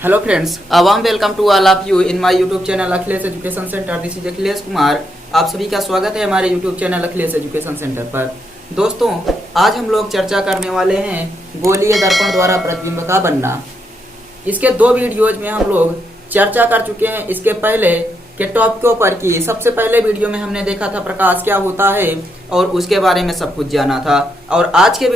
Hello friends, a warm welcome to all of you in my YouTube channel Akhilesh education centre. This is Akhilesh Kumar. आप सभी का स्वागत है हमारे YouTube channel Akhilesh education centre पर। दोस्तों, आज हम लोग चर्चा करने वाले हैं गोलीय दर्पण द्वारा प्रतिबिंब का बनना। इसके दो वीडियोज में हम लोग चर्चा कर चुके हैं। इसके पहले के टॉपिकों पर की सबसे पहले वीडियो में हमने देखा था प्रकाश क्या होता है और उसके बारे में सब कुछ जाना था। और आज के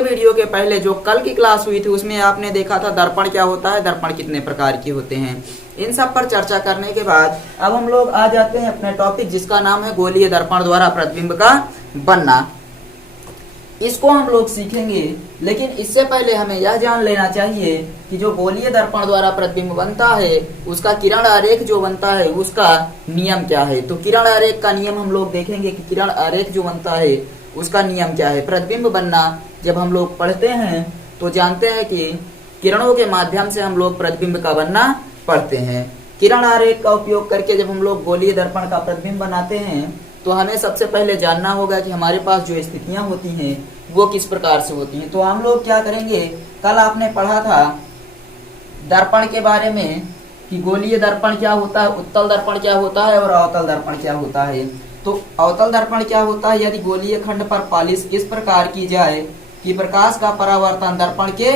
वीडियो के पहले जो कल की क्लास हुई थी उसमें आपने देखा था दर्पण क्या होता है, दर्पण कितने प्रकार के होते हैं। इन सब पर चर्चा करने के बाद अब हम लोग आ जाते हैं अपने टॉपिक जिसका नाम है गोलीय दर्पण द्वारा प्रतिबिंब का बनना। इसको हम लोग सीखेंगे, लेकिन इससे पहले हमें यह जान लेना चाहिए कि जो गोलीय दर्पण द्वारा प्रतिबिंब बनता है उसका किरण आरेख जो बनता है उसका नियम क्या है। तो किरण आरेख का नियम हम लोग देखेंगे कि किरण आरेख जो बनता है उसका नियम क्या है। प्रतिबिंब बनना जब हम लोग पढ़ते हैं तो जानते हैं कि किरणों के माध्यम से हम लोग प्रतिबिंब का बनना पढ़ते हैं। किरण आरेख का उपयोग करके जब हम लोग गोलीय दर्पण का प्रतिबिंब बनाते हैं तो हमें सबसे पहले जानना होगा कि हमारे पास जो स्थितियां होती हैं वो किस प्रकार से होती हैं। तो हम लोग क्या करेंगे, कल आपने पढ़ा था दर्पण के बारे में कि गोलीय दर्पण क्या होता है, उत्तल दर्पण क्या होता है और अवतल दर्पण क्या होता है। तो अवतल दर्पण क्या होता है, यदि गोलीय खंड पर पालिश इस प्रकार की जाए कि प्रकाश का परावर्तन दर्पण के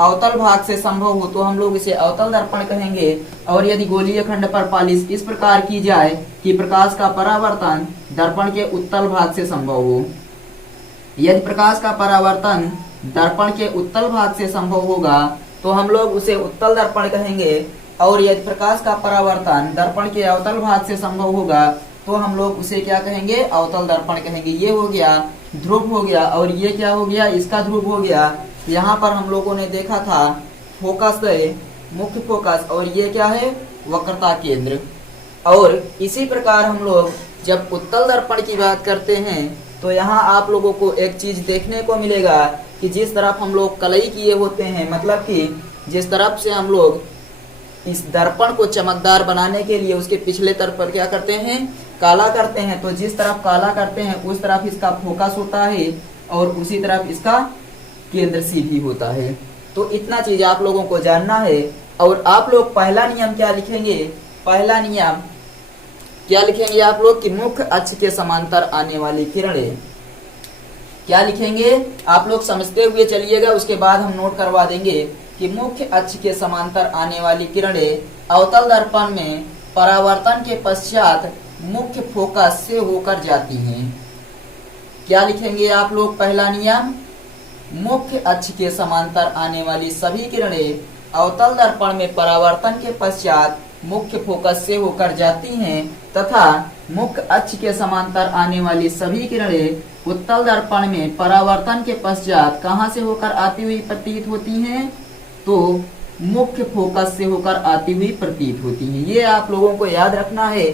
अवतल भाग से संभव हो तो हम लोग इसे अवतल दर्पण कहेंगे। और यदि गोलीय खंड पर पालिश इस प्रकार की जाए कि प्रकाश का परावर्तन दर्पण के उत्तल भाग से संभव हो, यदि प्रकाश का परावर्तन दर्पण के उत्तल भाग से संभव होगा तो हम लोग उसे उत्तल दर्पण कहेंगे। और यदि प्रकाश का परावर्तन दर्पण के अवतल भाग से संभव होगा तो हम लोग उसे क्या कहेंगे, अवतल दर्पण कहेंगे। ये हो गया ध्रुव हो गया और ये क्या हो गया, इसका ध्रुव हो गया। यहाँ पर हम लोगों ने देखा था फोकस है, मुख्य फोकस, और ये क्या है, वक्रता केंद्र। और इसी प्रकार हम लोग जब उत्तल दर्पण की बात करते हैं तो यहाँ आप लोगों को एक चीज देखने को मिलेगा कि जिस तरफ हम लोग कलई किए होते हैं, मतलब कि जिस तरफ से हम लोग इस दर्पण को चमकदार बनाने के लिए उसके पिछले तरफ पर क्या करते हैं, काला करते हैं। तो जिस तरफ काला करते हैं उस तरफ इसका फोकस होता है और उसी तरफ इसका केंद्र सी भी होता है। तो इतना चीज आप लोगों को जानना है। और आप लोग पहला नियम क्या लिखेंगे, पहला नियम क्या लिखेंगे आप लोग कि मुख्य अक्ष के समांतर आने वाली किरणें, क्या लिखेंगे आप लोग समझते हुए चलिएगा, उसके बाद हम नोट करवा देंगे कि मुख्य अक्ष के समांतर आने वाली किरणें अवतल दर्पण में परावर्तन के पश्चात मुख्य फोकस से होकर जाती हैं। क्या लिखेंगे आप लोग, पहला नियम, मुख्य अक्ष के समांतर आने वाली सभी किरणें अवतल दर्पण में परावर्तन के पश्चात मुख्य फोकस से होकर जाती हैं तथा मुख्य अक्ष के समांतर आने वाली सभी किरणें उत्तल दर्पण में परावर्तन के पश्चात कहां से होकर आती हुई प्रतीत होती हैं, तो मुख्य फोकस से होकर आती हुई प्रतीत होती हैं। ये आप लोगों को याद रखना है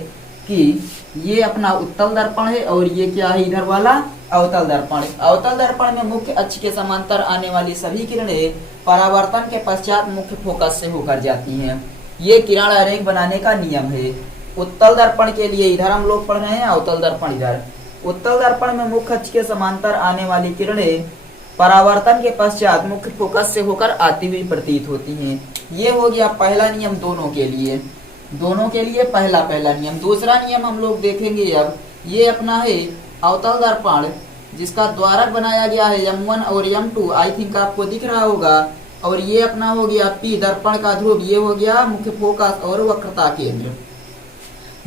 कि ये अपना उत्तल दर्पण है और ये क्या है, इधर वाला अवतल दर्पण। अवतल दर्पण में मुख्य अक्ष के समांतर आने वाली सभी किरणें परावर्तन के पश्चात मुख्य फोकस से होकर जाती हैं। ये किरण आरेख बनाने का नियम है। उत्तल दर्पण के लिए इधर हम लोग पढ़ रहे हैं, अवतल दर्पण इधर। उत्तल दर्पण में मुख्य अक्ष के समांतर आने वाली किरणें परावर्तन के पश्चात मुख्य फोकस से होकर आती हुई प्रतीत होती हैं। ये हो गया पहला नियम दोनों के लिए, पहला नियम। दूसरा नियम हम लोग देखेंगे अब, ये अपना है अवतल दर्पण जिसका द्वारक बनाया गया है M1 और M2, आई थिंक आपको दिख रहा होगा। और ये अपना हो गया P दर्पण का ध्रुव, ये हो गया मुख्य फोकस और वक्रता केंद्र।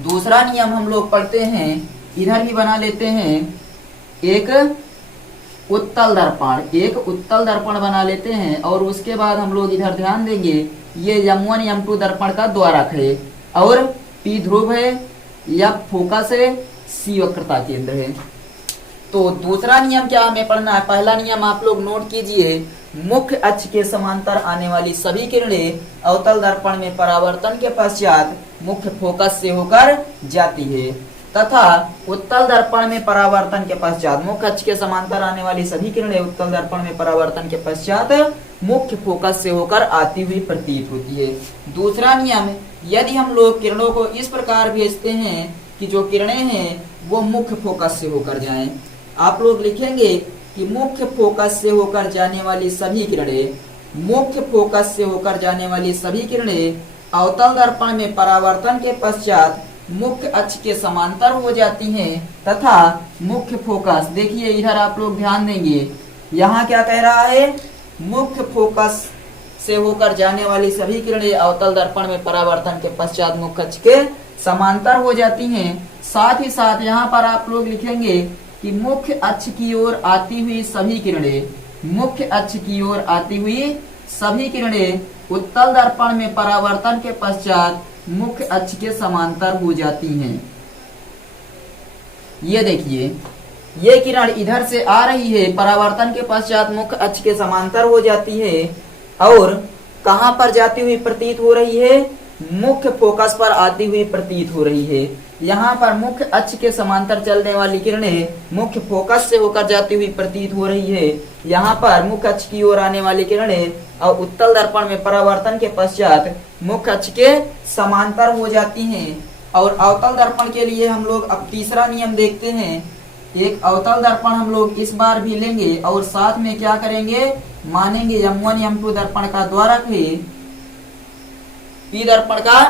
दूसरा नियम हम लोग पढ़ते हैं, इधर भी बना लेते हैं, एक उत्तल दर्पण बना लेते हैं। और उसके बाद हम लोग इधर ध्यान देंगे, ये M1 M2 दर्पण का द्वारक है और P ध्रुव है, F फोकस है, C वक्रता केंद्र है। तो दूसरा नियम क्या हमें पढ़ना है, पहला नियम आप लोग नोट कीजिए, मुख्य अक्ष के समांतर आने वाली सभी किरणें अवतल दर्पण में परावर्तन के पश्चात मुख्य फोकस से होकर जाती है तथा उत्तल दर्पण में परावर्तन के पश्चात मुख्य अक्ष के समांतर आने वाली सभी किरणें उत्तल दर्पण में परावर्तन के पश्चात मुख्य फोकस से होकर आती हुई प्रतीत होती है। दूसरा नियम, यदि हम लोग किरणों को इस प्रकार भेजते हैं कि जो किरणें हैं वो मुख्य फोकस से होकर जाएं, आप लोग लिखेंगे कि मुख्य फोकस से होकर जाने वाली सभी किरणें मुख्य फोकस से होकर जाने वाली सभी किरणें अवतल दर्पण में परावर्तन के पश्चात मुख्य अक्ष के समांतर हो जाती हैं तथा मुख्य फोकस, देखिए इधर आप लोग ध्यान देंगे, यहाँ क्या कह रहा है, मुख्य फोकस से होकर जाने वाली सभी किरणें अवतल दर्पण में परावर्तन के पश्चात मुख्य अक्ष के समांतर हो जाती हैं। साथ ही साथ यहाँ पर आप लोग लिखेंगे कि मुख्य अक्ष की ओर आती हुई सभी किरणें, मुख्य अक्ष की ओर आती हुई सभी किरणें उत्तल दर्पण में परावर्तन के पश्चात मुख्य अक्ष के समांतर हो जाती हैं। ये देखिए, ये किरण इधर से आ रही है, परावर्तन के पश्चात मुख्य अक्ष के समांतर हो जाती है और कहां पर जाती हुई प्रतीत हो रही है, मुख्य फोकस पर आती हुई प्रतीत हो रही है। यहाँ पर मुख्य अक्ष के समांतर चलने वाली किरणें मुख्य फोकस से होकर जाती हुई प्रतीत हो रही है। यहाँ पर मुख्य अक्ष की ओर आने वाली किरणें और उत्तल दर्पण में परावर्तन के पश्चात मुख्य अक्ष के समांतर हो जाती हैं। और अवतल दर्पण के लिए हम लोग अब तीसरा नियम देखते हैं। एक अवतल दर्पण हम लोग इस बार भी लेंगे और साथ में क्या करेंगे, मानेंगे M1 M2 दर्पण का द्वारक है, P दर्पण का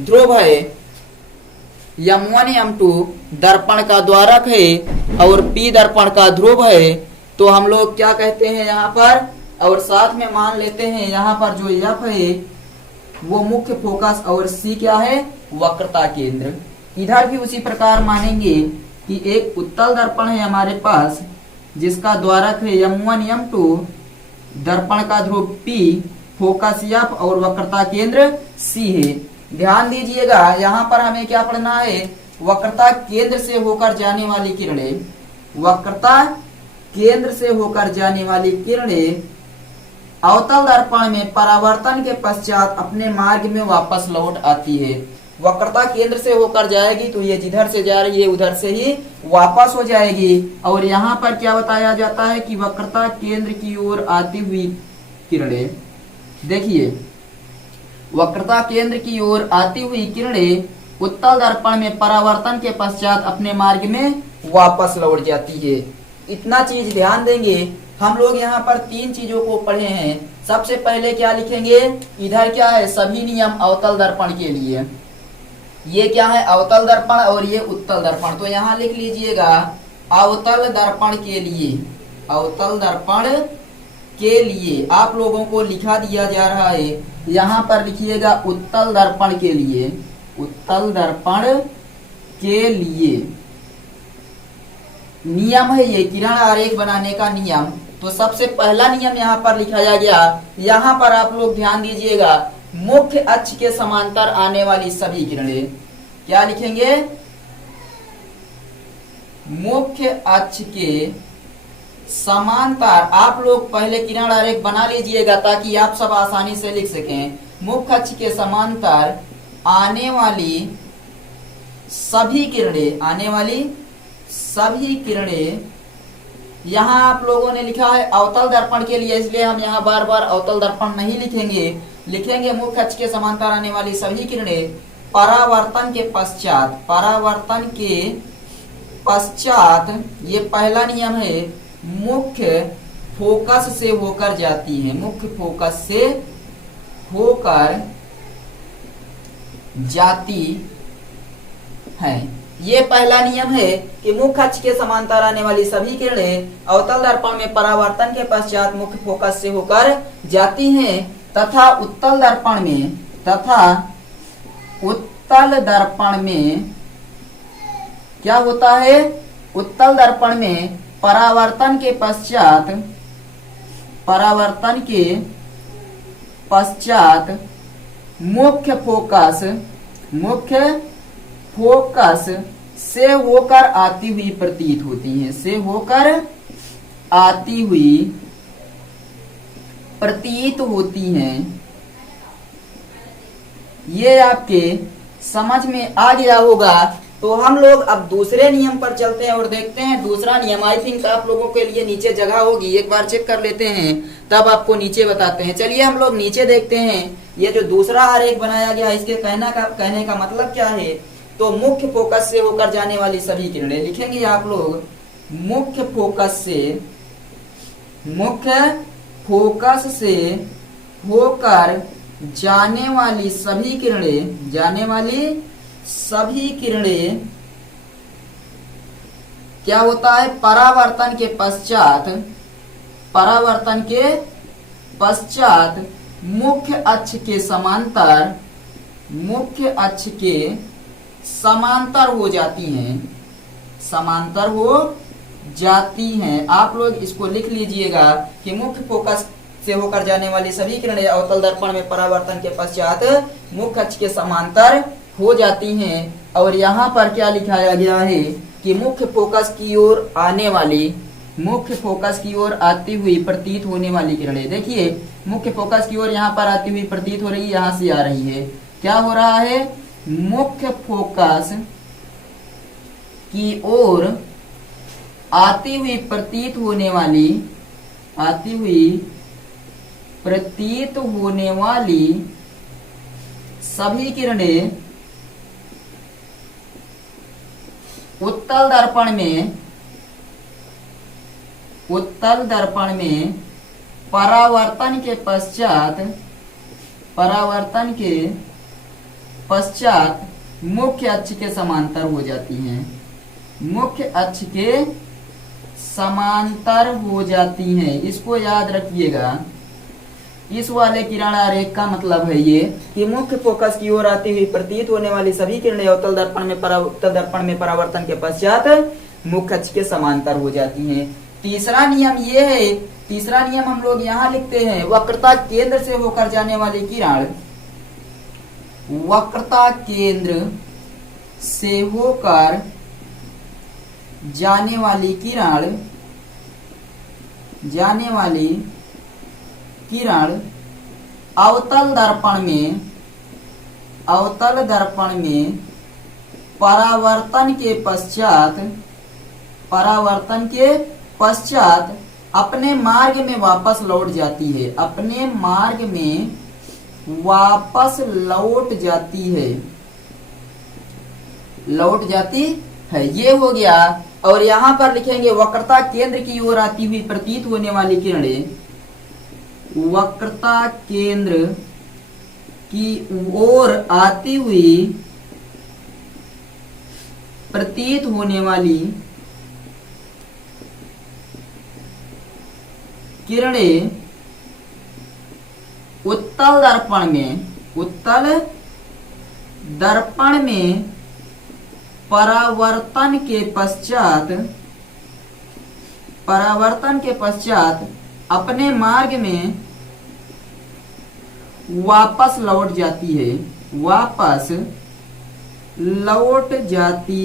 ध्रुव है, M1 M2 दर्पण का द्वारक है और P दर्पण का ध्रुव है। तो हम लोग क्या कहते हैं यहाँ पर, और साथ में मान लेते हैं यहाँ पर जो F है वो मुख्य फोकस और C क्या है, वक्रता केंद्र। इधर भी उसी प्रकार मानेंगे कि एक उत्तल दर्पण है हमारे पास जिसका द्वारक है M1 M2, दर्पण का ध्रुव P, फोकस F और वक्रता केंद्र C है। ध्यान दीजिएगा यहाँ पर हमें क्या पढ़ना है, वक्रता केंद्र से होकर जाने वाली किरणें, वक्रता केंद्र से होकर जाने वाली किरणें अवतल दर्पण में परावर्तन के पश्चात अपने मार्ग में वापस लौट आती है। वक्रता केंद्र से होकर जाएगी तो ये जिधर से जा रही है उधर से ही वापस हो जाएगी। और यहाँ पर क्या बताया जाता है कि वक्रता केंद्र की ओर आती हुई किरणें, देखिए वक्रता केंद्र की ओर आती हुई किरणें उत्तल दर्पण में परावर्तन के पश्चात अपने मार्ग में वापस लौट जाती है। इतना चीज ध्यान देंगे। हम लोग यहाँ पर तीन चीजों को पढ़े हैं। सबसे पहले क्या लिखेंगे, इधर क्या है, सभी नियम अवतल दर्पण के लिए, ये क्या है अवतल दर्पण और ये उत्तल दर्पण। तो यहाँ लिख लीजिएगा अवतल दर्पण के लिए, अवतल दर्पण के लिए आप लोगों को लिखा दिया जा रहा है, यहाँ पर लिखिएगा उत्तल दर्पण के लिए, उत्तल दर्पण के लिए नियम है ये किरण आरेख बनाने का नियम। तो सबसे पहला नियम यहाँ पर लिखाया गया, यहाँ पर आप लोग ध्यान दीजिएगा, मुख्य अक्ष के समांतर आने वाली सभी किरणें, क्या लिखेंगे, मुख्य अक्ष के समांतर। आप लोग पहले किरण आरेख बना लीजिएगा ताकि आप सब आसानी से लिख सकें। मुख्य अक्ष के समांतर आने वाली सभी किरणें, आने वाली सभी किरणें, यहाँ आप लोगों ने लिखा है अवतल दर्पण के लिए, इसलिए हम यहाँ बार बार अवतल दर्पण नहीं लिखेंगे, लिखेंगे मुख्य अक्ष के समांतर आने वाली सभी किरणें परावर्तन के पश्चात, परावर्तन के पश्चात, ये पहला नियम है, मुख्य फोकस से होकर जाती है, मुख्य फोकस से होकर जाती है। ये पहला नियम है कि मुख्य अक्ष के समांतर आने वाली सभी किरणें अवतल दर्पण में परावर्तन के पश्चात मुख्य फोकस से होकर जाती हैं तथा उत्तल दर्पण में, तथा उत्तल दर्पण में क्या होता है, उत्तल दर्पण में परावर्तन के पश्चात, परावर्तन के पश्चात मुख्य फोकस, मुख्य फोकस से होकर आती हुई प्रतीत होती हैं, से होकर आती हुई प्रतीत होती हैं। ये आपके समझ में आ गया होगा। तो हम लोग अब दूसरे नियम पर चलते हैं और देखते हैं दूसरा नियम। आई थिंक आप लोगों के लिए नीचे जगह होगी, एक बार चेक कर लेते हैं तब आपको नीचे बताते हैं। चलिए हम लोग नीचे देखते हैं। ये जो दूसरा आरेख बनाया गया इसके कहने का मतलब क्या है, तो मुख्य फोकस से होकर जाने वाली सभी किरणें, लिखेंगे आप लोग मुख्य फोकस से, मुख्य फोकस से होकर जाने वाली सभी किरणें क्या होता है, परावर्तन के पश्चात मुख्य अक्ष के समांतर हो जाती हैं। आप लोग इसको लिख लीजिएगा कि मुख्य फोकस से होकर जाने वाली सभी किरणें अवतल दर्पण में परावर्तन के पश्चात मुख्य अक्ष के समांतर हो जाती हैं। और यहाँ पर क्या लिखाया गया है कि मुख्य फोकस की ओर आती हुई प्रतीत होने वाली किरणें, देखिए मुख्य फोकस की ओर यहाँ पर आती हुई प्रतीत हो रही है, यहाँ से आ रही है। क्या हो रहा है, मुख्य फोकस की ओर आती हुई प्रतीत होने वाली सभी किरणें उत्तल दर्पण में परावर्तन के पश्चात मुख्य अक्ष के समांतर हो जाती हैं। इसको याद रखिएगा। इस वाले किरण आरेख का मतलब है ये कि मुख्य फोकस की ओर आती हुई प्रतीत होने वाली सभी किरणें उत्तल दर्पण में परावर्तन के पश्चात मुख्य अक्ष के समांतर हो जाती हैं। तीसरा नियम ये है, तीसरा नियम हम लोग यहाँ लिखते हैं, वक्रता केंद्र से होकर जाने वाली किरण अवतल दर्पण में परावर्तन के पश्चात अपने मार्ग में वापस लौट जाती है। ये हो गया। और यहाँ पर लिखेंगे वक्रता केंद्र की ओर आती हुई प्रतीत होने वाली किरणें, वक्रता केंद्र की ओर आती हुई प्रतीत होने वाली किरणें उत्तल दर्पण में परावर्तन के पश्चात अपने मार्ग में वापस लौट जाती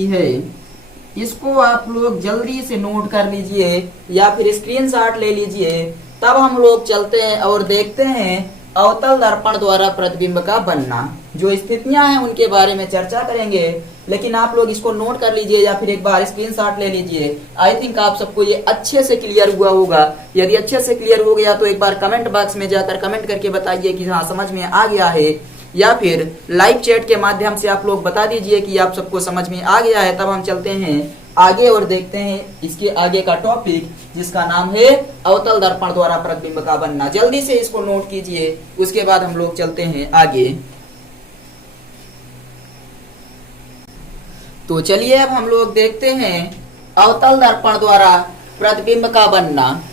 है। इसको आप लोग जल्दी से नोट कर लीजिए या फिर स्क्रीनशॉट ले लीजिए। तब हम लोग चलते हैं और देखते हैं अवतल दर्पण द्वारा प्रतिबिंब का बनना। जो स्थितियां हैं उनके बारे में चर्चा करेंगे, लेकिन आप लोग इसको नोट कर लीजिए या फिर एक बार स्क्रीनशॉट ले लीजिए। आई थिंक आप सबको ये अच्छे से क्लियर हुआ होगा। यदि अच्छे से क्लियर हो गया तो एक बार कमेंट बॉक्स में जाकर कमेंट करके बताइए कि हाँ समझ में आ गया है, या फिर लाइव चैट के माध्यम से आप लोग बता दीजिए कि आप सबको समझ में आ गया है। तब हम चलते हैं आगे और देखते हैं इसके आगे का टॉपिक, जिसका नाम है अवतल दर्पण द्वारा प्रतिबिंब का बनना। जल्दी से इसको नोट कीजिए, उसके बाद हम लोग चलते हैं आगे। तो चलिए अब हम लोग देखते हैं अवतल दर्पण द्वारा प्रतिबिंब का बनना।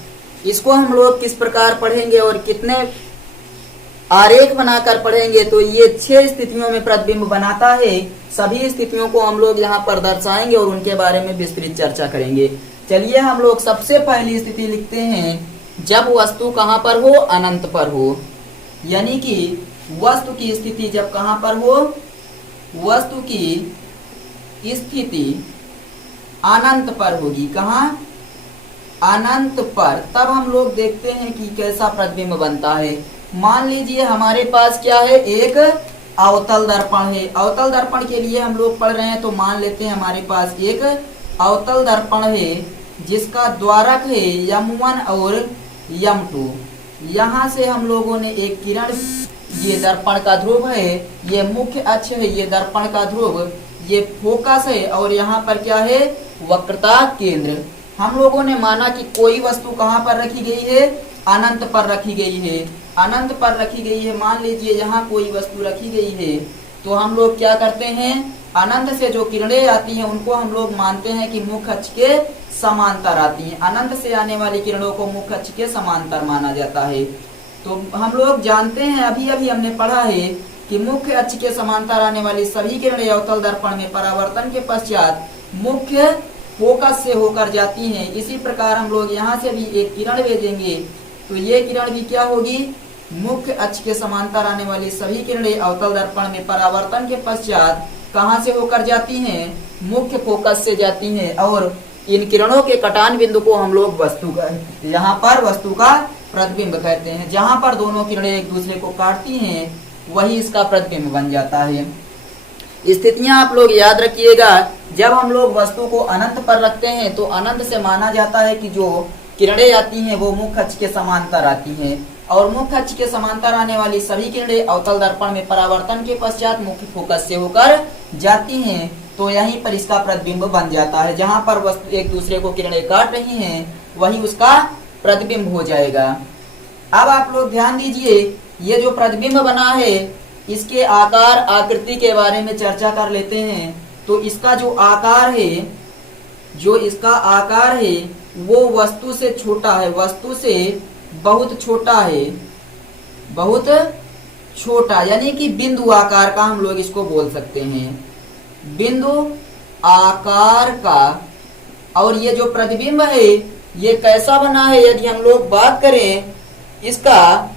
इसको हम लोग किस प्रकार पढ़ेंगे और कितने आरेख बनाकर पढ़ेंगे। तो ये 6 स्थितियों में प्रतिबिंब बनाता है। सभी स्थितियों को हम लोग यहाँ पर दर्शाएंगे और उनके बारे में विस्तृत चर्चा करेंगे। चलिए हम लोग सबसे पहली स्थिति लिखते हैं, जब वस्तु कहाँ पर हो, अनंत पर हो। यानी कि वस्तु की स्थिति जब कहाँ पर हो, वस्तु की स्थिति अनंत पर होगी। कहाँ, अनंत पर। तब हम लोग देखते हैं कि कैसा प्रतिबिंब बनता है। मान लीजिए हमारे पास क्या है, एक अवतल दर्पण है। अवतल दर्पण के लिए हम लोग पढ़ रहे हैं, तो मान लेते हैं हमारे पास एक अवतल दर्पण है जिसका द्वारक है M1 और M2। यहाँ से हम लोगों ने एक किरण, ये दर्पण का ध्रुव है, ये मुख्य अक्ष है, ये दर्पण का ध्रुव, ये फोकस है, और यहाँ पर क्या है, वक्रता केंद्र। हम लोगों ने माना कि कोई वस्तु कहाँ पर रखी गई है, अनंत पर रखी गई है, अनंत पर रखी गई है। मान लीजिए यहाँ कोई वस्तु रखी गई है, तो हम लोग क्या करते हैं, अनंत से जो किरणें आती हैं उनको हम लोग मानते हैं कि मुख्य अक्ष के समांतर आती हैं। अनंत से आने वाली किरणों को मुख्य अक्ष के समांतर माना जाता है। तो हम लोग जानते हैं, अभी अभी हमने पढ़ा है कि मुख्य अक्ष के समांतर आने वाली सभी किरणें अवतल दर्पण में परावर्तन के पश्चात मुख्य फोकस से होकर जाती हैं। इसी प्रकार हम लोग यहाँ से भी एक किरण भेजेंगे, तो ये किरण भी क्या होगी, मुख्य अक्ष के समांतर आने वाली सभी किरणें अवतल दर्पण में परावर्तन के पश्चात कहाँ से होकर जाती हैं, मुख्य फोकस से जाती हैं। और इन किरणों के कटान बिंदु को हम लोग वस्तु का, यहाँ पर वस्तु का प्रतिबिंब कहते हैं। जहाँ पर दोनों किरणें एक दूसरे को काटती हैं वही इसका प्रतिबिंब बन जाता है। स्थितियां आप लोग याद रखिएगा। जब हम लोग वस्तु को अनंत पर रखते हैं तो अनंत से माना जाता है कि जो किरणें आती हैं वो मुख्य अक्ष के समांतर आती हैं, और मुख्य अक्ष के समांतर आने वाली सभी किरणें अवतल दर्पण में परावर्तन के पश्चात मुख्य फोकस से होकर जाती हैं। तो यहीं पर इसका प्रतिबिंब बन जाता है। जहां पर वस्तु एक दूसरे को किरणें काट रही हैं वही उसका प्रतिबिंब हो जाएगा। अब आप लोग ध्यान दीजिए, ये जो प्रतिबिंब बना है इसके आकार आकृति के बारे में चर्चा कर लेते हैं। तो इसका जो आकार है, जो इसका आकार है वो वस्तु से छोटा है, वस्तु से बहुत छोटा है, बहुत छोटा, यानी कि बिंदु आकार का हम लोग इसको बोल सकते हैं, बिंदु आकार का। और ये जो प्रतिबिंब है ये कैसा बना है, यदि हम लोग बात करें इसका,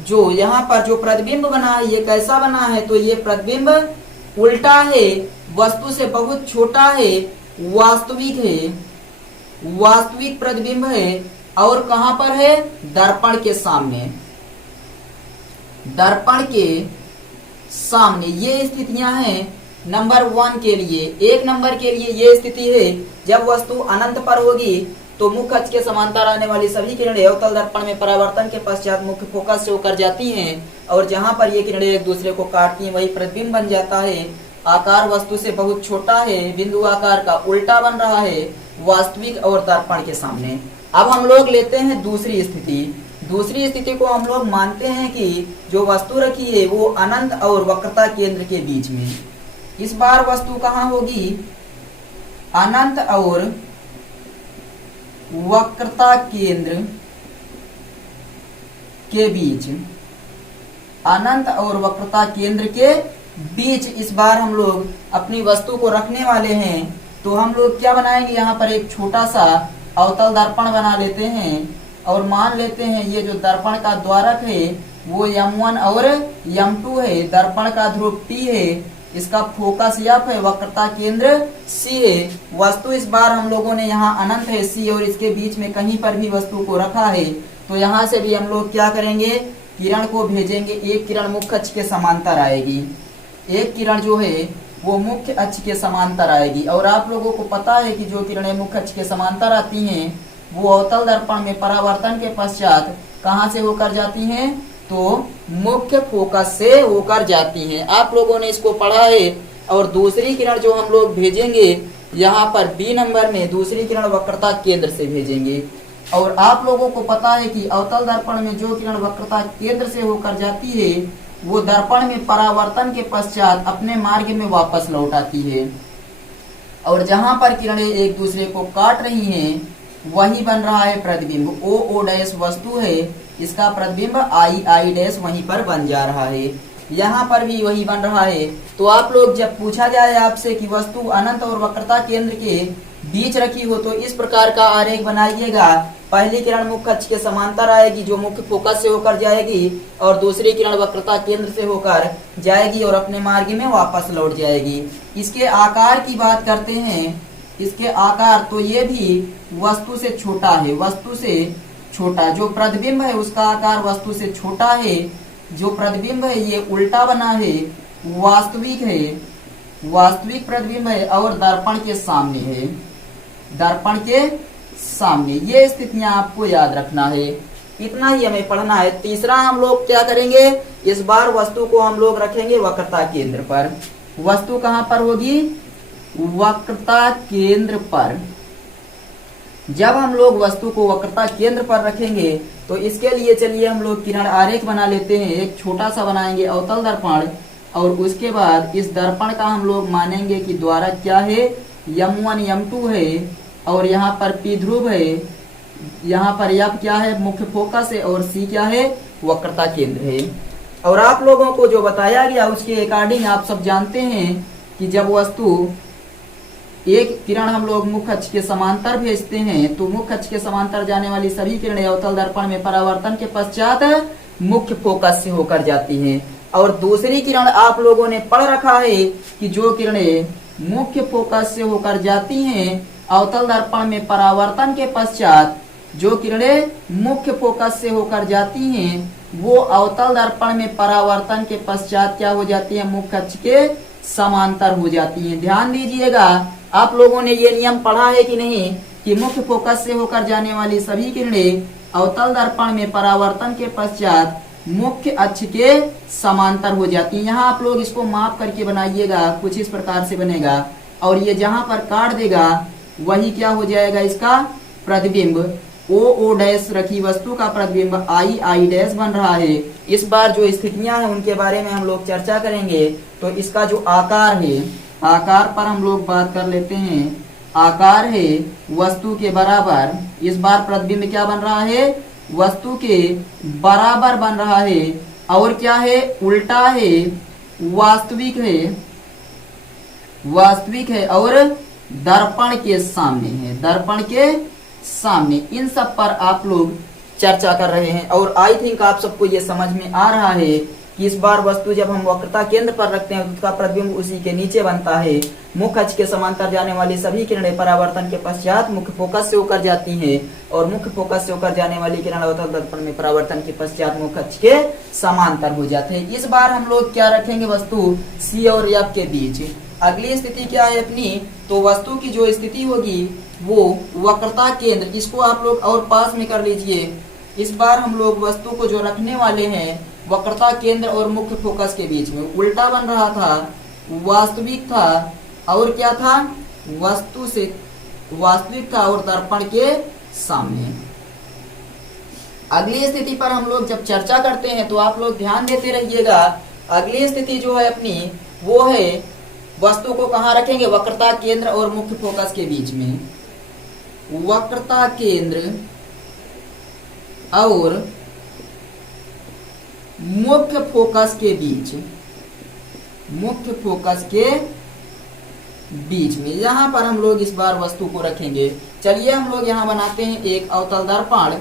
जो यहाँ पर जो प्रतिबिंब बना है ये कैसा बना है, तो ये प्रतिबिंब उल्टा है, वस्तु से बहुत छोटा है, वास्तविक है, वास्तविक प्रतिबिंब है। और कहां पर है, दर्पण के सामने, दर्पण के सामने। ये स्थितियां हैं नंबर 1 के लिए। 1 नंबर के लिए ये स्थिति है, जब वस्तु अनंत पर होगी तो मुख्य अक्ष के समांतर आने वाली सभी किरणें अवतल दर्पण में परावर्तन के पश्चात मुख्य फोकस से होकर जाती हैं, और जहां पर ये किरणें एक दूसरे को काटती हैं वही प्रतिबिंब बन जाता है। आकार वस्तु से बहुत छोटा है, बिंदु आकार का, उल्टा बन रहा है, वास्तविक और दर्पण के सामने। अब हम लोग लेते हैं दूसरी स्थिति। दूसरी स्थिति को हम लोग मानते हैं कि जो वस्तु रखी है वो अनंत और वक्रता केंद्र के बीच में। इस बार वस्तु कहाँ होगी, अनंत और वक्रता केंद्र के बीच, अनंत और वक्रता केंद्र के बीच इस बार हम लोग अपनी वस्तु को रखने वाले हैं। तो हम लोग क्या बनाएंगे, यहाँ पर एक छोटा सा अवतल दर्पण बना लेते हैं और मान लेते हैं ये जो दर्पण का द्वारक है वो M1 और M2 है, दर्पण का ध्रुव P है, इसका फोकस F है, वक्रता केंद्र C है। वस्तु इस बार हम लोगों ने यहाँ अनंत है C और इसके बीच में कहीं पर भी वस्तु को रखा है। तो यहाँ से भी हम लोग क्या करेंगे, किरण को भेजेंगे। एक किरण मुख्य अक्ष के समांतर आएगी, एक किरण जो है वो मुख्य अक्ष के समांतर आएगी। और आप लोगों को पता है कि जो किरणें मुख्य अक्ष के समांतर आती हैं वो अवतल दर्पण में परावर्तन के पश्चात कहाँ से होकर जाती हैं, तो मुख्य फोकस से होकर जाती हैं। आप लोगों ने इसको पढ़ा है। और दूसरी किरण जो हम लोग भेजेंगे यहाँ पर B नंबर में, दूसरी किरण वक्रता केंद्र से भेजेंगे। और आप लोगों को पता है कि अवतल दर्पण में जो किरण वक्रता केंद्र से होकर जाती है वो दर्पण में परावर्तन के पश्चात अपने मार्ग में वापस लौट आती है। और जहां पर किरणें एक दूसरे को काट रही हैं वही बन रहा है प्रतिबिंब। O डैश वस्तु है, इसका प्रतिबिंब I डैश वहीं पर बन जा रहा है, यहाँ पर भी वही बन रहा है। तो आप लोग जब पूछा जाए आपसे कि वस्तु अनंत और वक्रता केंद्र के बीच रखी हो तो इस प्रकार का आरेख बनाइएगा। पहली किरण मुख्य अक्ष के समांतर आएगी जो मुख्य फोकस से होकर जाएगी, और दूसरी किरण वक्रता केंद्र से होकर जाएगी और अपने मार्ग में वापस लौट जाएगी। इसके आकार की बात करते हैं, इसके आकार, तो ये भी वस्तु से छोटा है, वस्तु से छोटा। जो प्रतिबिंब है उसका आकार वस्तु से छोटा है, जो प्रतिबिंब है ये उल्टा बना है, वास्तविक है, वास्तविक प्रतिबिंब है और दर्पण के सामने है, दर्पण के सामने। ये स्थितियां आपको याद रखना है, इतना ही हमें पढ़ना है। तीसरा हम लोग क्या करेंगे, इस बार वस्तु को हम लोग रखेंगे वक्रता केंद्र पर। वस्तु कहां पर होगी, वक्रता केंद्र पर। जब हम लोग वस्तु को वक्रता केंद्र पर रखेंगे तो इसके लिए चलिए हम लोग किरण आरेख बना लेते हैं। एक छोटा सा बनाएंगे अवतल दर्पण, और उसके बाद इस दर्पण का हम लोग मानेंगे कि द्वारक क्या है, M1 M2 है, और यहाँ पर P ध्रुव है, यहाँ पर F क्या है, मुख्य फोकस है, और C क्या है, वक्रता केंद्र है। और आप लोगों को जो बताया गया उसके अकॉर्डिंग आप सब जानते हैं कि जब वस्तु एक किरण हम लोग मुख्य अक्ष के समांतर भेजते हैं तो मुख्य अक्ष के समांतर जाने वाली सभी किरणें अवतल दर्पण में परावर्तन के पश्चात मुख्य फोकस से होकर जाती हैं। और दूसरी किरण आप लोगों ने पढ़ रखा है कि जो किरणें मुख्य फोकस से होकर जाती हैं अवतल दर्पण में परावर्तन के पश्चात, जो किरणें मुख्य फोकस से होकर जाती हैं वो अवतल दर्पण में परावर्तन के पश्चात क्या हो जाती है, मुख्य अक्ष के समांतर हो जाती हैं। ध्यान दीजिएगा, आप लोगों ने ये नियम पढ़ा है कि नहीं कि मुख्य फोकस से होकर जाने वाली सभी किरणें अवतल दर्पण में परावर्तन के पश्चात मुख्य अक्ष के समांतर हो जाती हैं। यहाँ आप लोग इसको माप करके बनाइएगा, कुछ इस प्रकार से बनेगा, और ये जहां पर काट देगा वही क्या हो जाएगा, इसका प्रतिबिंब। ओ डैश रखी वस्तु का प्रतिबिंब आई डैश बन रहा है। इस बार जो स्थितियां हैं उनके बारे में हम लोग चर्चा करेंगे। तो इसका जो आकार है, आकार पर हम लोग बात कर लेते हैं। आकार है वस्तु के बराबर, इस बार प्रतिबिंब क्या बन रहा है, वस्तु के बराबर बन रहा है, और क्या है, उल्टा है, वास्तविक है, वास्तविक है, और दर्पण के सामने है, दर्पण के सामने। इन सब पर आप लोग चर्चा कर रहे हैं। और आई थिंक आप सबको ये समझ में आ रहा है कि इस बार वस्तु जब हम वक्रता केंद्र पर रखते हैं उसका प्रतिबिंब उसी के नीचे बनता है। मुख्य अक्ष के समांतर जाने वाली सभी किरणें परावर्तन के पश्चात मुख्य फोकस से होकर जाती हैं, और मुख्य फोकस से होकर जाने वाली किरण अवतल दर्पण में परावर्तन के पश्चात मुख्य अक्ष के समांतर हो जाते हैं। इस बार हम लोग क्या रखेंगे, वस्तु C और F के बीच। अगली स्थिति क्या है अपनी, तो वस्तु की जो स्थिति होगी वो वक्रता केंद्र, इसको आप लोग और पास में कर लीजिए। इस बार हम लोग वस्तु को जो रखने वाले हैं वक्रता केंद्र और मुख्य फोकस के बीच में, उल्टा बन रहा था, वास्तविक था, और क्या था, वस्तु से वास्तविक था, और दर्पण के सामने। अगली स्थिति पर हम लोग जब चर्चा करते हैं तो आप लोग ध्यान देते रहिएगा। अगली स्थिति जो है अपनी वो है वस्तु को कहाँ रखेंगे, वक्रता केंद्र और मुख्य फोकस के बीच में। वक्रता केंद्र और मुख्य फोकस के बीच, मुख्य फोकस के बीच में यहाँ पर हम लोग इस बार वस्तु को रखेंगे। चलिए हम लोग यहाँ बनाते हैं एक अवतल दर्पण।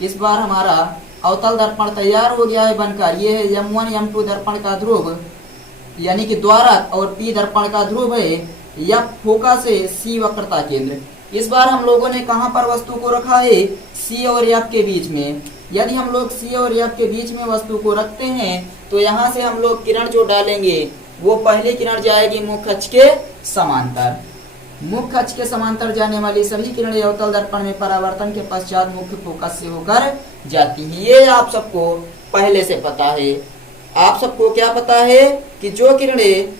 इस बार हमारा अवतल दर्पण तैयार हो गया है बनकर। ये है M1 M2 दर्पण का ध्रुव यानी कि द्वारक, और P दर्पण का ध्रुव है, F फोकस है, C वक्रता केंद्र। इस बार हम लोगों ने कहां पर वस्तु को रखा है, C और F के बीच में। यदि हम लोग C और F के बीच में वस्तु को रखते हैं तो यहाँ से हम लोग किरण जो डालेंगे वो पहली किरण जाएगी मुख्य अक्ष के समांतर। मुख्य अक्ष के समांतर जाने वाली सभी किरणें अवतल दर्पण में परावर्तन के पश्चात मुख्य फोकस से होकर जाती हैं। ये आप सबको पहले से पता है। आप सबको क्या पता है कि जो किरणें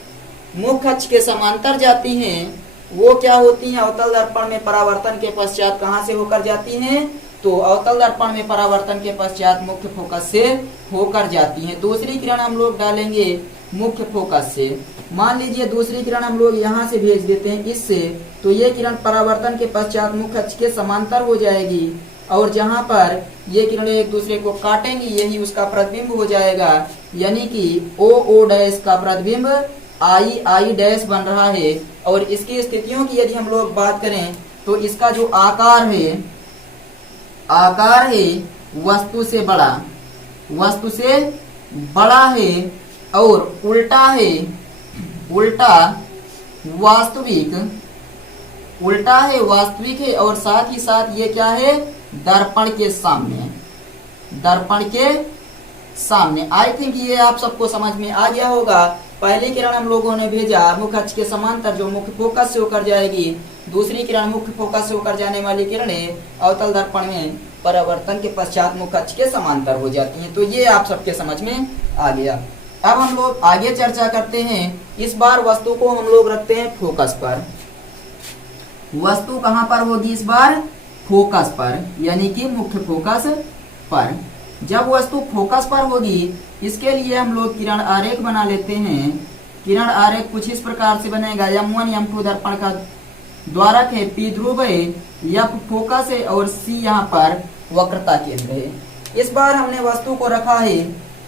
मुख्य अक्ष के समांतर जाती हैं वो क्या होती हैं, अवतल दर्पण में परावर्तन के पश्चात कहां से होकर जाती हैं, तो अवतल दर्पण में परावर्तन के पश्चात मुख्य फोकस से होकर जाती हैं। दूसरी किरण हम लोग डालेंगे मुख्य फोकस से। मान लीजिए दूसरी किरण हम लोग यहाँ से भेज देते हैं इससे, तो ये किरण परावर्तन के पश्चात मुख्य अक्ष के समांतर हो जाएगी, और जहां पर ये किरणें एक दूसरे को काटेंगी यही उसका प्रतिबिंब हो जाएगा, यानी कि O डैश का प्रतिबिंब I डैश बन रहा है। और इसकी स्थितियों की यदि हम लोग बात करें तो इसका जो आकार है, आकार है वस्तु से बड़ा, वस्तु से बड़ा है, और उल्टा है, उल्टा वास्तविक, उल्टा है वास्तविक है, और साथ ही साथ ये क्या है, दर्पण के सामने, दर्पण के सामने। आई थिंक ये आप सबको समझ में आ गया होगा। पहली किरण हम लोगों ने भेजा मुख्य अक्ष के समांतर जो मुख्य फोकस से होकर जाएगी, दूसरी किरण मुख्य फोकस से होकर जाने वाली किरणें अवतल दर्पण में परावर्तन के पश्चात मुख्य अक्ष के समांतर हो जाती हैं। तो ये आप सबके समझ में आ गया। अब हम लोग आगे चर्चा करते हैं। इस बार वस्तु को हम लोग रखते हैं फोकस पर। वस्तु कहां पर होगी, इस बार फोकस पर, यानी कि मुख्य फोकस पर। जब वस्तु फोकस पर होगी, इसके लिए हम लोग किरण आरेख बना लेते हैं। किरण आरेख कुछ इस प्रकार से बनेगा। M1 M2 दर्पण का द्वारक है, P ध्रुव है, F फोकस है और C यहाँ पर वक्रता केंद्र है। इस बार हमने वस्तु को रखा है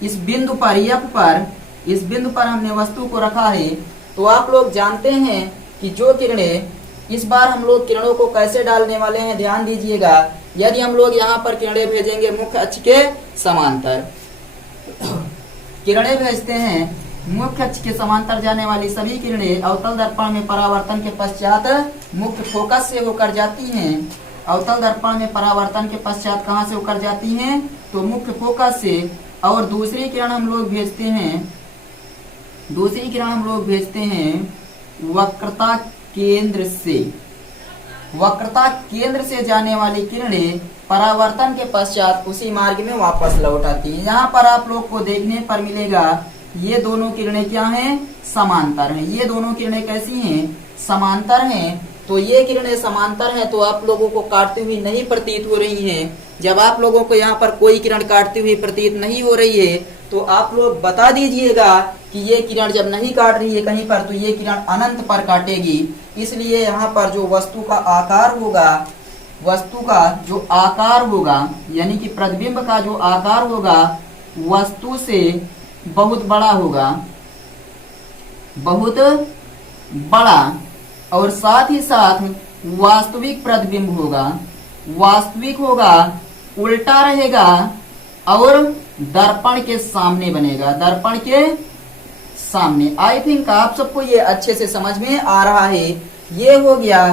इस बिंदु पर, F पर, इस बिंदु पर हमने वस्तु को रखा है। तो आप लोग जानते हैं कि जो किरणें, इस बार हम लोग किरणों को कैसे डालने वाले हैं, ध्यान दीजिएगा। यदि हम लोग यहाँ पर किरणें भेजेंगे मुख्य अक्ष के समांतर, किरणें भेजते हैं मुख्य अक्ष के समांतर जाने वाली सभी किरणें अवतल दर्पण में परावर्तन के पश्चात मुख्य फोकस से होकर जाती हैं। अवतल दर्पण में परावर्तन के पश्चात कहाँ से होकर जाती हैं? तो मुख्य फोकस से। और दूसरी किरण हम लोग भेजते हैं, दूसरी किरण हम लोग भेजते हैं वक्रता केंद्र से। वक्रता केंद्र से जाने वाली किरणें परावर्तन के पश्चात उसी मार्ग में वापस लौट आती हैं। यहाँ पर आप लोग को देखने पर मिलेगा ये दोनों किरणें क्या हैं? समांतर हैं। ये दोनों किरणें कैसी हैं? समांतर हैं। तो ये किरणें समांतर हैं तो आप लोगों को काटती हुई नहीं प्रतीत हो रही हैं। जब आप लोगों को यहाँ पर कोई किरण काटती हुई प्रतीत नहीं हो रही है तो आप लोग बता दीजिएगा कि ये किरण जब नहीं काट रही है कहीं पर तो ये किरण अनंत पर काटेगी। इसलिए यहाँ पर जो वस्तु का आकार होगा, वस्तु का जो आकार होगा, यानी कि प्रतिबिंब का जो आकार होगा वस्तु से बहुत बड़ा होगा, बहुत बड़ा। और साथ ही साथ वास्तविक प्रतिबिंब होगा, वास्तविक होगा, उल्टा रहेगा और दर्पण के सामने बनेगा, दर्पण के सामने। आई थिंक आप सबको ये अच्छे से समझ में आ रहा है। ये हो गया।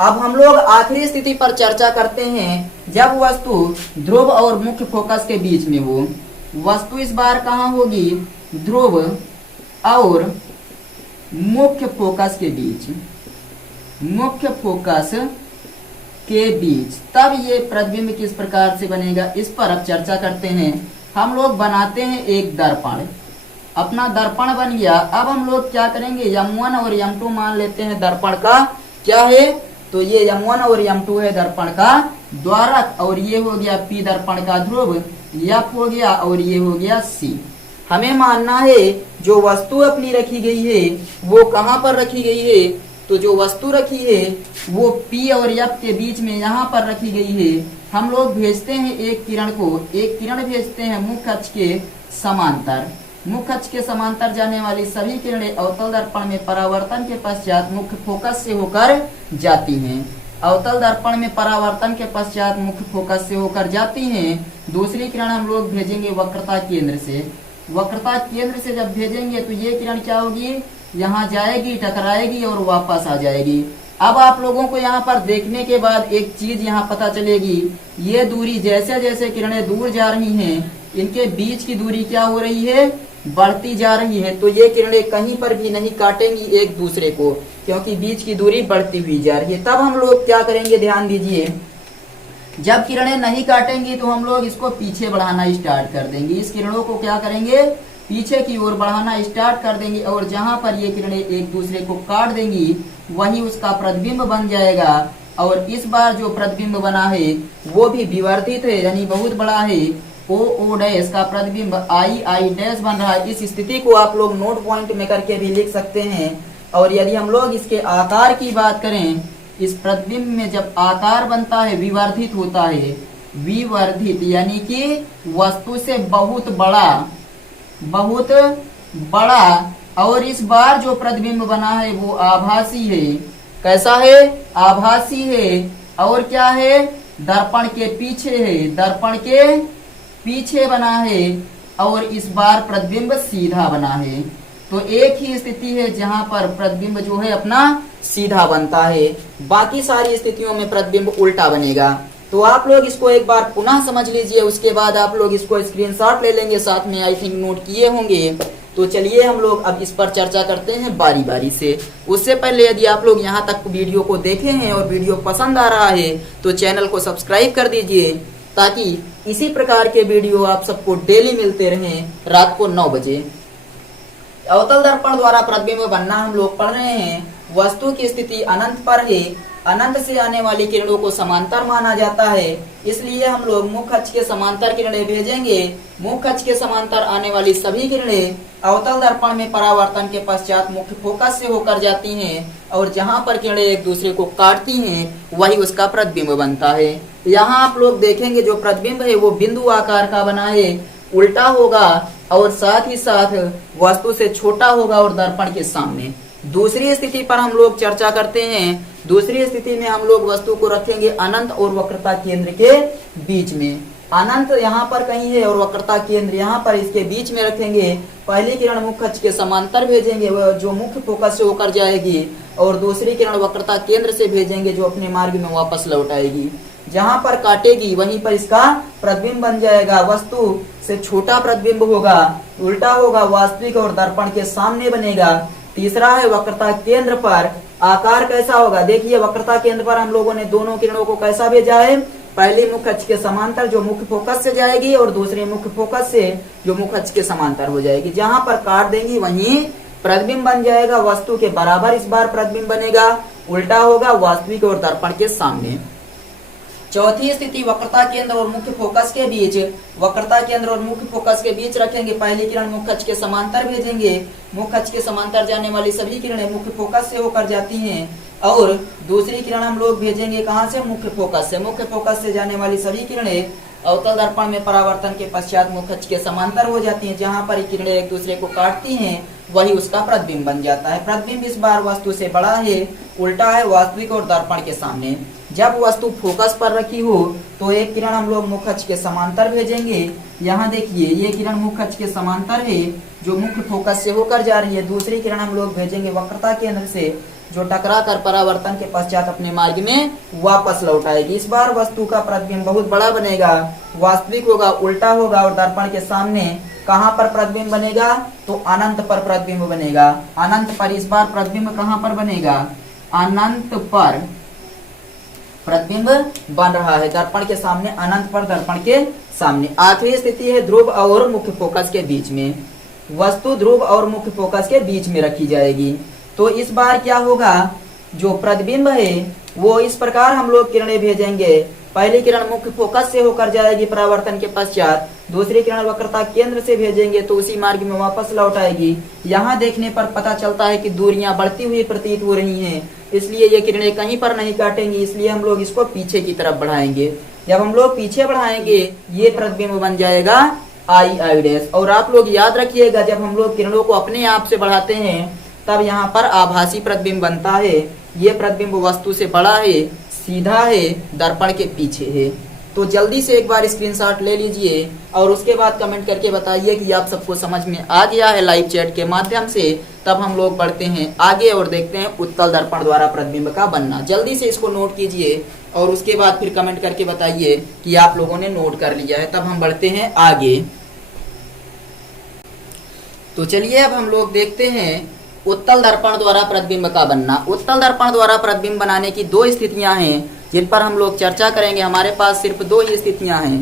अब हम लोग आखिरी स्थिति पर चर्चा करते हैं, जब वस्तु ध्रुव और मुख्य फोकस के बीच में हो। वस्तु इस बार कहाँ होगी? ध्रुव और मुख्य फोकस के बीच, मुख्य फोकस के बीच। तब ये प्रतिबिंब किस प्रकार से बनेगा इस पर अब चर्चा करते हैं। हम लोग बनाते हैं एक दर्पण, अपना दर्पण बन गया। अब हम लोग क्या करेंगे? M1 और M2 मान लेते हैं दर्पण का क्या है? तो ये M1 और M2 है दर्पण का द्वारक, और ये हो गया P दर्पण का ध्रुव, F हो गया और ये हो गया C। हमें मानना है जो वस्तु अपनी रखी गई है वो कहाँ पर रखी गई है? तो जो वस्तु रखी है वो P और F के बीच में यहाँ पर रखी गई है। हम लोग भेजते हैं एक किरण को, एक किरण भेजते हैं मुख्य अक्ष के समांतर। मुख्य अक्ष के समांतर जाने वाली सभी किरणें अवतल दर्पण में परावर्तन के पश्चात मुख्य फोकस से होकर जाती हैं। अवतल दर्पण में परावर्तन के पश्चात मुख्य फोकस से होकर जाती हैं। दूसरी किरण हम लोग भेजेंगे वक्रता केंद्र से। वक्रता केंद्र से जब भेजेंगे तो ये किरण क्या होगी? यहाँ जाएगी, टकराएगी और वापस आ जाएगी। अब आप लोगों को यहाँ पर देखने के बाद एक चीज यहाँ पता चलेगी, ये दूरी जैसे जैसे किरणें दूर जा रही हैं इनके बीच की दूरी क्या हो रही है? बढ़ती जा रही है। तो ये किरणें कहीं पर भी नहीं काटेंगी एक दूसरे को, क्योंकि बीच की दूरी बढ़ती हुई जा रही है। तब हम लोग क्या करेंगे? ध्यान दीजिए, जब किरणें नहीं काटेंगी तो हम लोग इसको पीछे बढ़ाना स्टार्ट कर देंगे। इस किरणों को क्या करेंगे? पीछे की ओर बढ़ाना स्टार्ट कर देंगे, और जहां पर ये किरणें एक दूसरे को काट देंगी वही उसका प्रतिबिंब बन जाएगा। और इस बार जो प्रतिबिंब बना है वो भी विवर्धित है, यानी बहुत बड़ा है। ओ डैश का प्रतिबिंब आई डैश बन रहा है। इस स्थिति को आप लोग नोट पॉइंट में करके भी लिख सकते हैं। और यदि हम लोग इसके आकार की बात करें, इस प्रतिबिंब में जब आकार बनता है विवर्धित होता है, विवर्धित यानी कि वस्तु से बहुत बड़ा, बहुत बड़ा। और इस बार जो प्रतिबिंब बना है वो आभासी है। कैसा है? आभासी है। और क्या है? दर्पण के पीछे है, दर्पण के पीछे बना है। और इस बार प्रतिबिंब सीधा बना है। तो एक ही स्थिति है जहां पर प्रतिबिंब जो है अपना सीधा बनता है, बाकी सारी स्थितियों में प्रतिबिंब उल्टा बनेगा। तो आप लोग इसको एक बार पुनः समझ लीजिए, उसके बाद आप लोग इसको स्क्रीनशॉट ले लेंगे, साथ में आई थिंक नोट किए होंगे। तो चलिए हम लोग अब इस पर चर्चा करते हैं बारी बारी से। उससे पहले यदि आप लोग यहाँ तक वीडियो को देखे हैं और वीडियो पसंद आ रहा है तो चैनल को सब्सक्राइब कर दीजिए, ताकि इसी प्रकार के वीडियो आप सबको डेली मिलते रहें रात को 9 बजे। अवतल दर्पण द्वारा प्रतिबिंब बनना हम लोग पढ़ रहे हैं। वस्तु की स्थिति अनंत पर है, अनंत से आने वाली किरणों को समांतर माना जाता है, इसलिए हम लोग मुख्य अक्ष के समांतर किरणें भेजेंगे। मुख्य अक्ष के समांतर आने वाली सभी किरणें अवतल दर्पण में परावर्तन के पश्चात मुख्य फोकस से होकर जाती हैं और जहां पर किरणें एक दूसरे को काटती हैं वही उसका प्रतिबिंब बनता है। यहाँ आप लोग देखेंगे जो प्रतिबिंब है वो बिंदु आकार का बना है, उल्टा होगा और साथ ही साथ वस्तु से छोटा होगा और दर्पण के सामने। दूसरी स्थिति पर हम लोग चर्चा करते हैं। दूसरी स्थिति में हम लोग वस्तु को रखेंगे अनंत और वक्रता केंद्र के बीच में। अनंत यहाँ पर कहीं है और वक्रता केंद्र यहाँ पर, इसके बीच में रखेंगे। पहली किरण मुख्य अक्ष के समांतर भेजेंगे जो मुख्य फोकस से होकर जाएगी और दूसरी किरण वक्रता केंद्र से भेजेंगे जो अपने मार्ग में वापस लौट आएगी। जहां पर काटेगी वहीं पर इसका प्रतिबिंब बन जाएगा। वस्तु से छोटा प्रतिबिंब होगा, उल्टा होगा, वास्तविक और दर्पण के सामने बनेगा। तीसरा है वक्रता केंद्र पर आकार कैसा होगा। देखिए वक्रता केंद्र पर हम लोगों ने दोनों किरणों को कैसा भेजा है, पहली मुख्य अक्ष के समांतर जो मुख्य फोकस से जाएगी और दूसरी मुख्य फोकस से जो मुख्य अक्ष के समांतर हो जाएगी। जहां पर काट देंगी वहीं प्रतिबिंब बन जाएगा, वस्तु के बराबर इस बार प्रतिबिंब बनेगा, उल्टा होगा, वास्तविक और दर्पण के सामने। चौथी स्थिति वक्रता केंद्र और मुख्य फोकस के बीच। वक्रता केंद्र और मुख्य फोकस के बीच रखेंगे। पहली किरण मुख्य अक्ष के समांतर भेजेंगे। मुख्य अक्ष के समांतर जाने वाली सभी किरणें मुख्य फोकस से होकर जाती हैं और दूसरी किरण हम लोग भेजेंगे कहां से, मुख्य फोकस से। मुख्य फोकस से जाने वाली सभी किरणें अवतल दर्पण में परावर्तन के पश्चात मुख्य अक्ष के समांतर हो जाती हैं। जहां पर किरणें एक दूसरे को काटती हैं वही उसका प्रतिबिंब बन जाता है। प्रतिबिंब इस बार वस्तु से बड़ा है, उल्टा है, वास्तविक और दर्पण के सामने। जब वस्तु फोकस पर रखी हो तो एक किरण हम लोग मुख्य अक्ष के समांतर भेजेंगे। यहाँ देखिए ये किरण मुख्य अक्ष के समांतर है जो मुख्य फोकस से होकर जा रही है। दूसरी किरण हम लोग भेजेंगे वक्रता केंद्र से जो टकरा कर परावर्तन के पश्चात अपने मार्ग में वापस लौट आएगी। इस बार वस्तु का प्रतिबिंब बहुत बड़ा बनेगा, वास्तविक होगा, उल्टा होगा और दर्पण के सामने कहां पर प्रतिबिंब बनेगा, तो अनंत पर प्रतिबिंब बनेगा। अनंत पर इस बार प्रतिबिंब कहां पर बनेगा, अनंत पर प्रतिबिंब बन रहा है, दर्पण के सामने, अनंत पर दर्पण के सामने। आखिरी स्थिति है ध्रुव और मुख्य फोकस के बीच में। वस्तु ध्रुव और मुख्य फोकस के बीच में रखी जाएगी। तो इस बार क्या होगा, जो प्रतिबिंब है वो इस प्रकार हम लोग किरणें भेजेंगे। पहली किरण मुख्य फोकस से होकर जाएगी परावर्तन के पश्चात, दूसरी किरण वक्रता केंद्र से भेजेंगे तो उसी मार्ग में वापस लौट आएगी। यहाँ देखने पर पता चलता है कि दूरियां बढ़ती हुई प्रतीत हो रही हैं, इसलिए ये किरणें कहीं पर नहीं काटेंगी, इसलिए हम लोग इसको पीछे की तरफ बढ़ाएंगे। जब हम लोग पीछे बढ़ाएंगे ये प्रतिबिंब बन जाएगा आई आई डैश। और आप लोग याद रखिएगा जब हम लोग किरणों को अपने आप से बढ़ाते हैं तब यहाँ पर आभासी प्रतिबिंब बनता है। ये प्रतिबिंब वस्तु से बड़ा है, सीधा है, दर्पण के पीछे है। तो जल्दी से एक बार स्क्रीनशॉट ले लीजिए और उसके बाद कमेंट करके बताइए कि आप सबको समझ में आ गया है लाइव चैट के माध्यम से। तब हम लोग बढ़ते हैं आगे और देखते हैं उत्तल दर्पण द्वारा प्रतिबिंब का बनना। जल्दी से इसको नोट कीजिए और उसके बाद फिर कमेंट करके बताइए कि आप लोगों ने नोट कर लिया है। तब हम बढ़ते हैं आगे। तो चलिए अब हम लोग देखते हैं उत्तल दर्पण द्वारा प्रतिबिंब का बनना। उत्तल दर्पण द्वारा प्रतिबिंब बनाने की दो स्थितियां हैं जिन पर हम लोग चर्चा करेंगे। हमारे पास सिर्फ दो ही स्थितियां हैं।